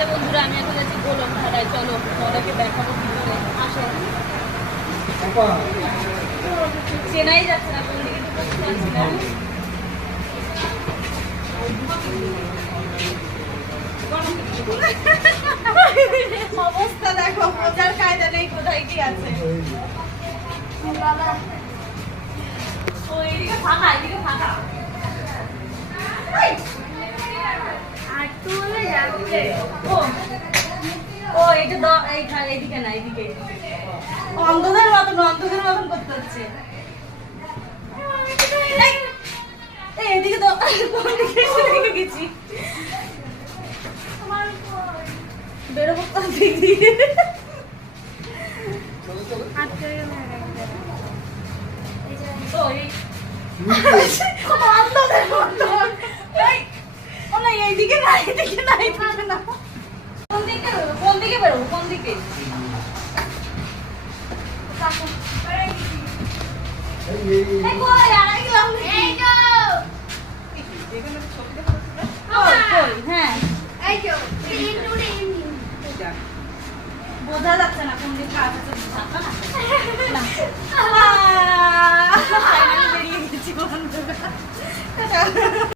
তাহলে বন্ধুরা আমি এখন যাচ্ছি গোলন ধারায়, চলো তোমাদেরকে দেখাবো কি করে আসো। চেনাই যাচ্ছে না কোন দিকে তো বুঝতে পারছি না। অবস্থা দেখো, বোঝার কায়দা নেই কোথায় কি আছে। ও এদিকে ফাঁকা, এদিকে ফাঁকা। ও এটা এইদিকে না, এইদিকে অন্ধকার মতন করতে হচ্ছে। এদিকে তো কোন দিকে রেখে গেছি, বেরোবো কোন দিক দিয়ে। এইদিকে না, এইদিকে না, এইদিকে না। কোন দিকে বেরোবো, কোন দিকে? বোঝা যাচ্ছে না কোন দিকে কাজ আছে। বেরিয়ে গেছি বন্ধুরা।